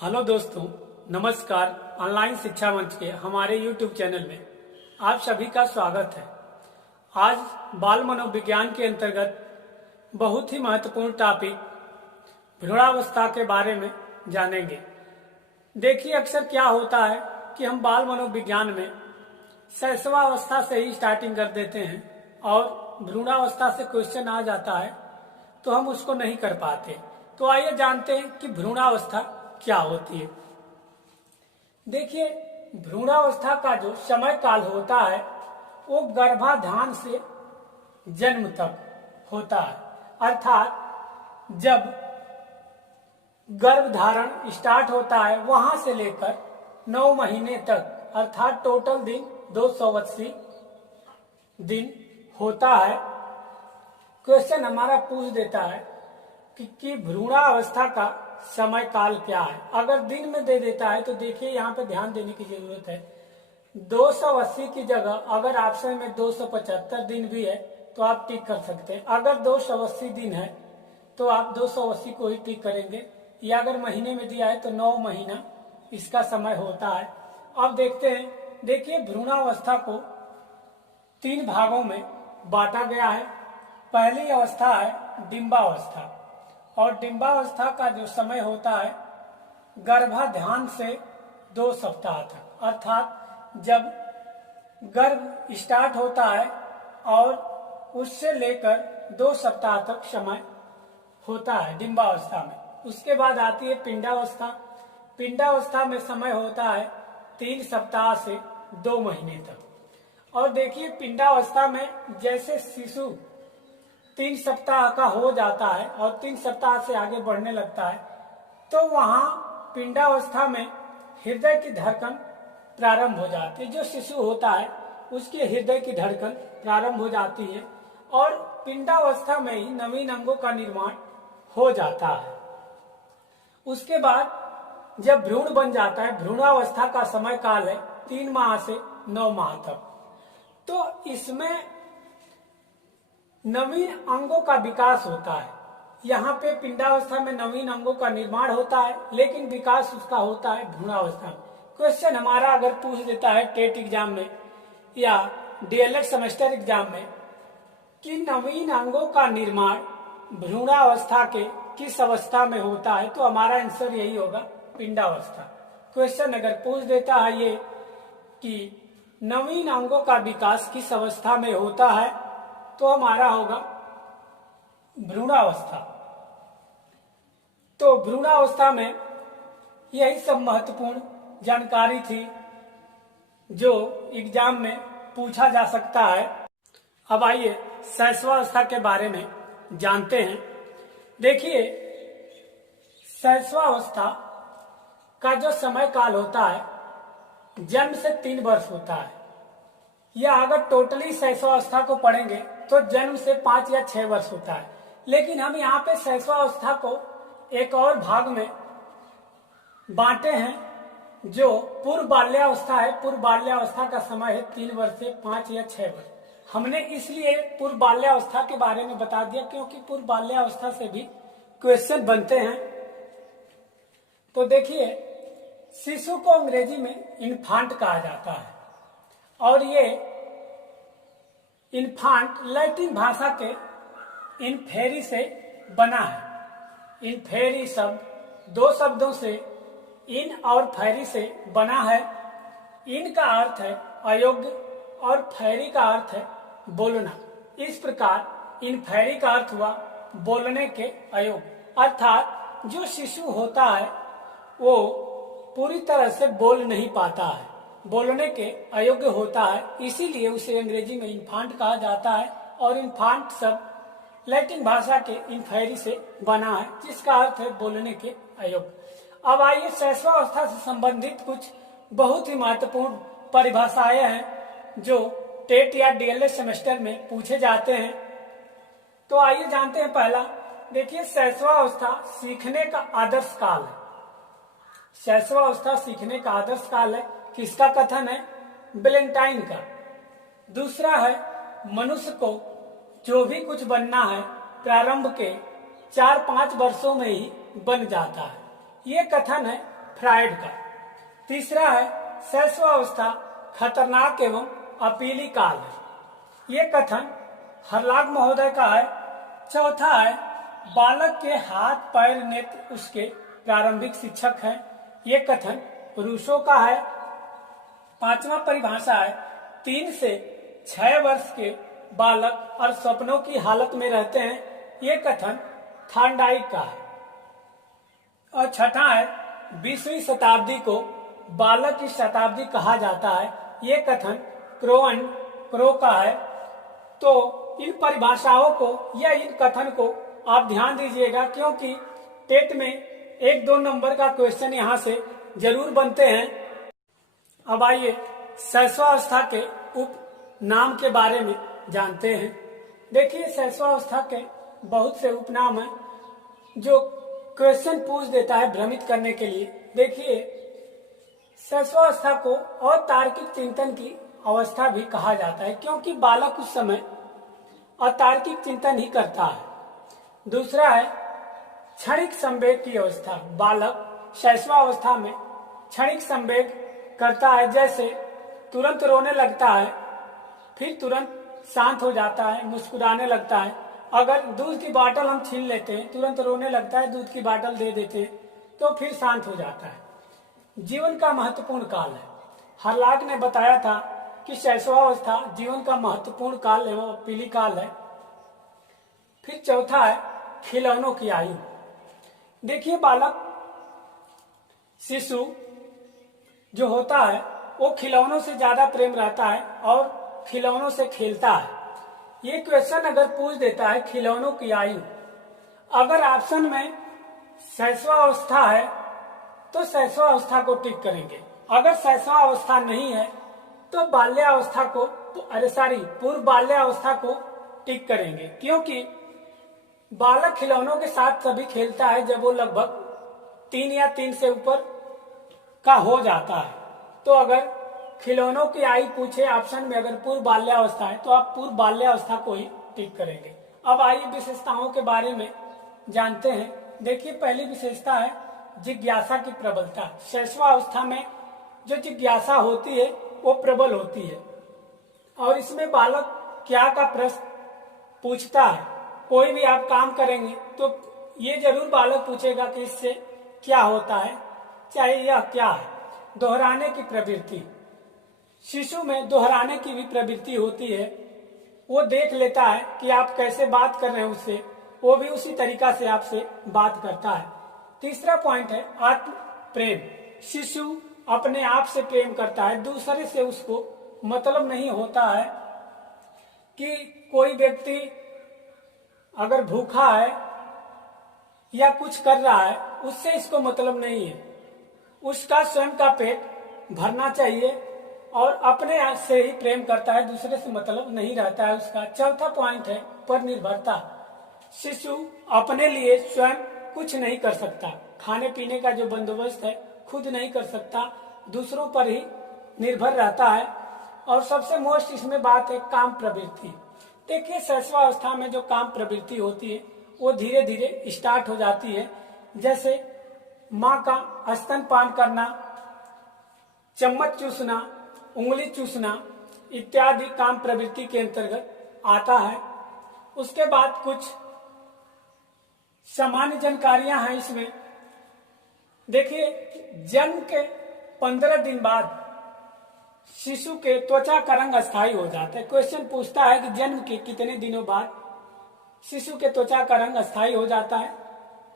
Hello दोस्तों, नमस्कार। Online शिक्षा मंच के हमारे YouTube चैनल में आप सभी का स्वागत है। आज बाल मनोविज्ञान के अंतर्गत बहुत ही महत्वपूर्ण टॉपिक भ्रूणावस्था के बारे में जानेंगे। देखिए, अक्सर क्या होता है कि हम बाल मनोविज्ञान में शैशवावस्था से ही स्टार्टिंग कर देते हैं और भ्रूणावस्था से क्वेश्चन आ जाता है तो हम उसको नहीं कर पाते। तो आइए जानते हैं कि भ्रूणावस्था क्या होती है। देखिए, भ्रूणावस्था का जो समय काल होता है वो गर्भाधान से जन्म तक होता है, अर्थात जब गर्भधारण स्टार्ट होता है वहां से लेकर 9 महीने तक, अर्थात टोटल दिन 280 दिन होता है। क्वेश्चन हमारा पूछ देता है कि भ्रूणावस्था का समय काल क्या है। अगर दिन में दे देता है तो देखिए, यहाँ पे ध्यान देने की जरूरत है। 280 की जगह अगर ऑप्शन में 275 दिन भी है तो आप टिक कर सकते हैं। अगर 280 दिन है तो आप 280 को ही टिक करेंगे, या अगर महीने में दिया है तो 9 महीना इसका समय होता है। अब देखते हैं। देखिए, भ्रूणावस्था को 3 भागों में बांटा गया है। पहली अवस्था है डिंबावस्था, और डिंबावस्था का जो समय होता है गर्भाधान से 2 सप्ताह तक, अर्थात जब गर्भ स्टार्ट होता है और उससे लेकर 2 सप्ताह तक समय होता है डिंबावस्था में। उसके बाद आती है पिंडावस्था। पिंडावस्था में समय होता है 3 सप्ताह से 2 महीने तक। और देखिए, पिंडावस्था में जैसे शिशु 3 सप्ताह का हो जाता है और 3 सप्ताह से आगे बढ़ने लगता है तो वहां पिंडावस्था में हृदय की धड़कन प्रारंभ हो जाती है। जो शिशु होता है उसके हृदय की धड़कन प्रारंभ हो जाती है और पिंडावस्था में ही नवीन अंगों का निर्माण हो जाता है। उसके बाद जब भ्रूण बन जाता है, भ्रूणावस्था का समय काल है 3 माह से 9 माह तक। तो इसमें नवीन अंगों का विकास होता है। यहाँ पे पिंडावस्था में नवीन अंगों का निर्माण होता है, लेकिन विकास उसका होता है भ्रूणावस्था में। क्वेश्चन हमारा अगर पूछ देता है टेट एग्जाम में या डीएलएड सेमेस्टर एग्जाम में कि नवीन अंगों का निर्माण भ्रूणावस्था के किस अवस्था में होता है, तो हमारा आंसर यही होगा, पिंडावस्था। क्वेश्चन अगर पूछ देता है ये कि नवीन अंगों का विकास किस अवस्था में होता है, तो हमारा होगा भ्रूणावस्था। तो भ्रूणावस्था में यही सब महत्वपूर्ण जानकारी थी जो एग्जाम में पूछा जा सकता है। अब आइए शैशवावस्था के बारे में जानते हैं। देखिए, शैशवावस्था का जो समय काल होता है जन्म से 3 वर्ष होता है, या अगर टोटली शैशवावस्था को पढ़ेंगे तो जन्म से 5 या 6 वर्ष होता है। लेकिन हम यहाँ पे शैशवावस्था को एक और भाग में बांटे हैं जो पूर्व बाल्यावस्था है। पूर्व बाल्यावस्था का समय है 3 वर्ष से 5 या 6 वर्ष। हमने इसलिए पूर्व बाल्यावस्था के बारे में बता दिया क्योंकि पूर्व बाल्यावस्था से भी क्वेश्चन बनते हैं। तो देखिए, शिशु को अंग्रेजी में इन्फांट कहा जाता है और ये इन्फांट लैटिन भाषा के इन्फेरी से बना है। इन्फेरी शब्द 2 शब्दों से इन और फेरी से बना है। इन का अर्थ है अयोग्य और फेरी का अर्थ है बोलना। इस प्रकार इन्फेरी का अर्थ हुआ बोलने के अयोग्य, अर्थात जो शिशु होता है वो पूरी तरह से बोल नहीं पाता है, बोलने के अयोग्य होता है, इसीलिए उसे अंग्रेजी में इन्फांट कहा जाता है। और इन्फांट शब्द लैटिन भाषा के इन्फेरी से बना है जिसका अर्थ है बोलने के अयोग्य। अब आइए, शैशवावस्था से संबंधित कुछ बहुत ही महत्वपूर्ण परिभाषाएं हैं जो टेट या डीएलएड सेमेस्टर में पूछे जाते हैं। तो आइए जानते हैं। पहला, देखिए, शैशवावस्था सीखने का आदर्श काल है। शैशवावस्था सीखने का आदर्श काल है। किसका कथन है? बैलेंटाइन का। दूसरा है, मनुष्य को जो भी कुछ बनना है प्रारंभ के 4-5 वर्षों में ही बन जाता है। ये कथन है फ्रायड का। तीसरा है शैशवावस्था खतरनाक एवं अपीली काल है, ये कथन हर्लाग महोदय का है। चौथा है बालक के हाथ पैर नेत्र उसके प्रारंभिक शिक्षक हैं, ये कथन रूसो का है। पांचवा परिभाषा है 3 से 6 वर्ष के बालक और सपनों की हालत में रहते हैं, ये कथन थार्नडाइक का है। और छठा है 20वीं शताब्दी को बालक की शताब्दी कहा जाता है, ये कथन प्रो का है। तो इन परिभाषाओं को या इन कथन को आप ध्यान दीजिएगा, क्योंकि टेट में 1-2 नंबर का क्वेश्चन यहाँ से जरूर बनते हैं। अब आइए शैशवावस्था के उप नाम के बारे में जानते हैं। देखिए शैशवावस्था के बहुत से उपनाम हैं जो क्वेश्चन पूछ देता है भ्रमित करने के लिए। देखिए शैशवावस्था को अतार्किक चिंतन की अवस्था भी कहा जाता है, क्योंकि बालक उस समय अतार्किक चिंतन ही करता है। दूसरा है क्षणिक संवेग की अवस्था, बालक शैशवावस्था में क्षणिक संवेग करता है, जैसे तुरंत रोने लगता है, फिर तुरंत शांत हो जाता है, मुस्कुराने लगता है। अगर दूध की बाटल हम छीन लेते हैं, तुरंत रोने लगता है, दूध की बाटल दे देते हैं तो फिर शांत हो जाता है। जीवन का महत्वपूर्ण काल है। हर्लाग ने बताया था कि शैशवावस्था जीवन का महत्वपूर्ण काल एवं अपीली काल है। फिर चौथा है खिलौनों की आयु। देखिए बालक शिशु जो होता है वो खिलौनों से ज्यादा प्रेम रहता है और खिलौनों से खेलता है। ये क्वेश्चन अगर पूछ देता है खिलौनों की आयु, अगर ऑप्शन में शैशवावस्था है तो शैशवावस्था को टिक करेंगे, अगर शैशवावस्था नहीं है तो बाल्यावस्था को पूर्व बाल्यावस्था को टिक करेंगे, क्योंकि बालक खिलौनों के साथ तभी खेलता है जब वो लगभग 3 या 3 से ऊपर का हो जाता है। तो अगर खिलौनों की आयु पूछे ऑप्शन में अगर पूर्व बाल्यावस्था है तो आप पूर्व बाल्यावस्था को ही टिक करेंगे। अब आइए विशेषताओं के बारे में जानते हैं। देखिए पहली विशेषता है जिज्ञासा की प्रबलता। शैशवावस्था में जो जिज्ञासा होती है वो प्रबल होती है और इसमें बालक क्या का प्रश्न पूछता है। कोई भी आप काम करेंगे तो ये जरूर बालक पूछेगा कि इससे क्या होता है, चाहे यह क्या है। दोहराने की प्रवृत्ति, शिशु में दोहराने की भी प्रवृत्ति होती है। वो देख लेता है कि आप कैसे बात कर रहे हैं उससे, वो भी उसी तरीका से आपसे बात करता है। तीसरा पॉइंट है आत्म प्रेम। शिशु अपने आप से प्रेम करता है, दूसरे से उसको मतलब नहीं होता है कि कोई व्यक्ति अगर भूखा है या कुछ कर रहा है उससे इसको मतलब नहीं है। उसका स्वयं का पेट भरना चाहिए और अपने आप से ही प्रेम करता है, दूसरे से मतलब नहीं रहता है उसका। चौथा पॉइंट है पर निर्भरता। शिशु अपने लिए स्वयं कुछ नहीं कर सकता, खाने पीने का जो बंदोबस्त है खुद नहीं कर सकता, दूसरों पर ही निर्भर रहता है। और सबसे मोस्ट इसमें बात है काम प्रवृत्ति। देखिए शैशवावस्था में जो काम प्रवृत्ति होती है वो धीरे धीरे स्टार्ट हो जाती है, जैसे माँ का स्तनपान करना, चम्मच चूसना, उंगली चूसना इत्यादि काम प्रवृत्ति के अंतर्गत आता है। उसके बाद कुछ सामान्य जानकारियां हैं इसमें। देखिए जन्म के 15 दिन बाद शिशु के त्वचा का रंग अस्थायी हो जाता है। क्वेश्चन पूछता है कि जन्म के कितने दिनों बाद शिशु के त्वचा का रंग अस्थायी हो जाता है,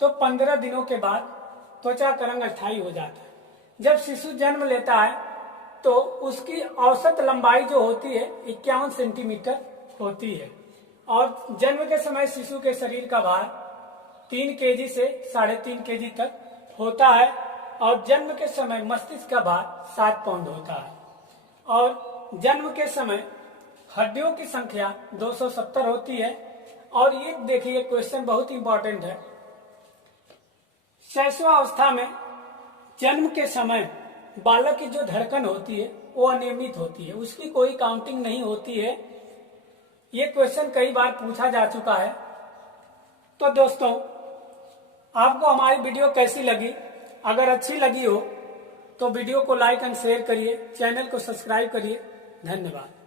तो 15 दिनों के बाद त्वचा का रंग अस्थायी हो जाता है। जब शिशु जन्म लेता है तो उसकी औसत लंबाई जो होती है 51 सेंटीमीटर होती है और जन्म के समय शिशु के शरीर का भार 3 केजी से 3.5 केजी तक होता है और जन्म के समय मस्तिष्क का भार 7 पाउंड होता है और जन्म के समय हड्डियों की संख्या 270 होती है। और ये देखिए क्वेश्चन बहुत इंपॉर्टेंट है। शैशवावस्था में जन्म के समय बालक की जो धड़कन होती है वो अनियमित होती है, उसकी कोई काउंटिंग नहीं होती है। ये क्वेश्चन कई बार पूछा जा चुका है। तो दोस्तों आपको हमारी वीडियो कैसी लगी अगर अच्छी लगी हो तो वीडियो को लाइक एंड शेयर करिए, चैनल को सब्सक्राइब करिए। धन्यवाद।